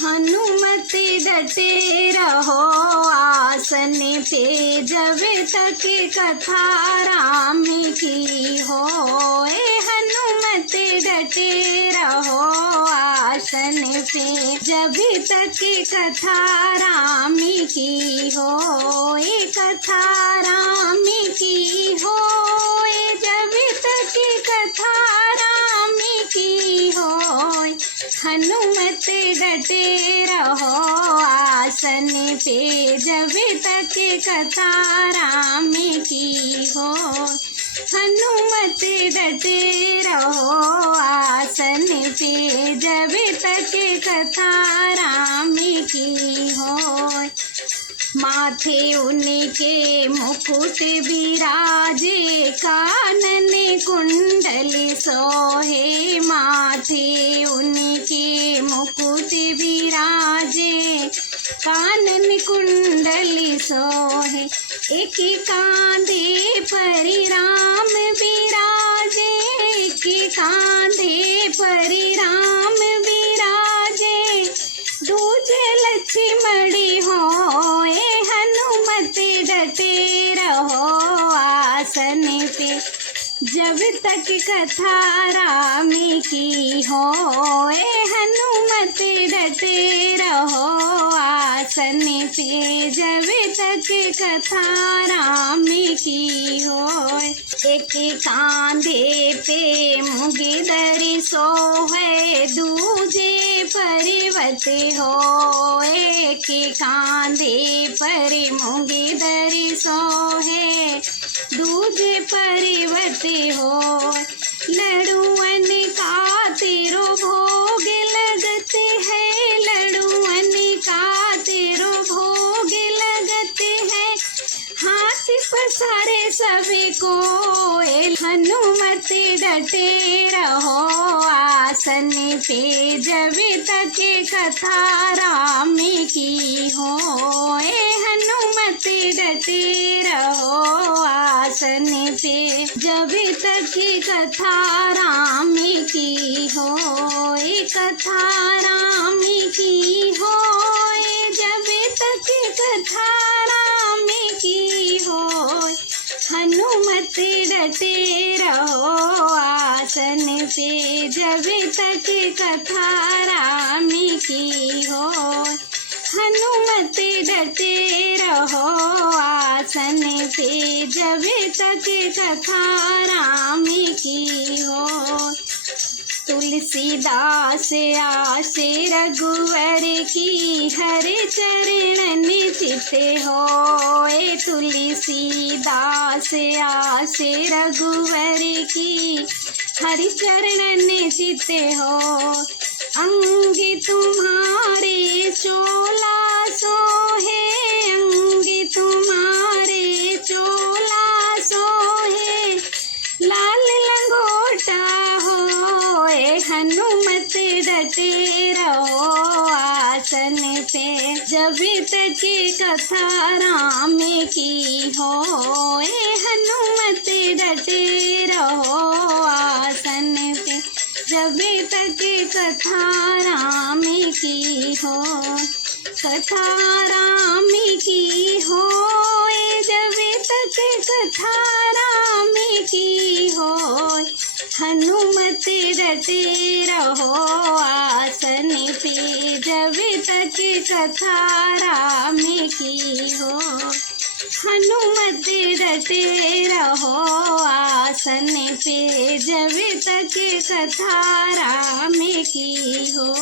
हनुमति डटे रहो आसन पे, जब तक कथा राम की होए। हनुमति डटे रहो आसन पे, जब तक कथा राम की होए। कथा राम की होए, जब तक कथा राम की होए। हनुमति डटे रहो आसन पे, जब तक कथा राम की हो। हनुमति डटे रहो आसन पे, जब तक कथा राम की हो। माथे उनके मुकुट बिराजे, कानन कुंडल सोहे। माथे उनके मुकुट बिराजे, कानन कुंडल सोहे। एक कांधे पर राम बिराजे, एक कांधे पर राम बिराजे। दूजे लक्ष्मणी होए, हनुमति डटे रहो आसन पे, जब तक कथा राम की होए। हनुमति डटे रहो आसन पे, जब तक कथा राम की होए। एक कांधे पे मुगिदर सोहे, दूजे पर्वत होए। एक कांधे पर मुगिदर सोहे, दूजे पर्वत हो। लड़ुअन का तेरो भोग लगते है, लड़ुअन का तेरो भोग लगते है। हाथ पसारे सभी को, हनुमति डटे रहो आसन पे, जब तक कथा राम की होए। हनुमति डटे रहो आसन पे, जब तक कथा राम की होए। कथा राम की होए, जब तक कथा राम की होए। हनुमति डटे रहो आसन पे, जब तक कथा राम की होए। हनुमति डटे रहो आसन पे, जब तक कथा राम की हो। तुलसीदास आसे रघुवर की, हर चरणन चिते होए। तुलसीदास आसे रघुवर की, हर चरणन चिते हो। अंग तुम्हारे चोला सोहे, अंग तुम्हारे चोला सोहे। लाल लंगोटा होए, हनुमति डटे रहो आसन पे, जब तक कथा राम की होए। हनुमति डटे रहो आसन पे, जब तक कथा राम की हो। कथा राम की होए, जब तक कथा राम की होए। हनुमति डटे रहो आसन पे, जब तक कथा राम की हो। हनुमति डटे रहो आसन पे, जब तक कथा राम की हो।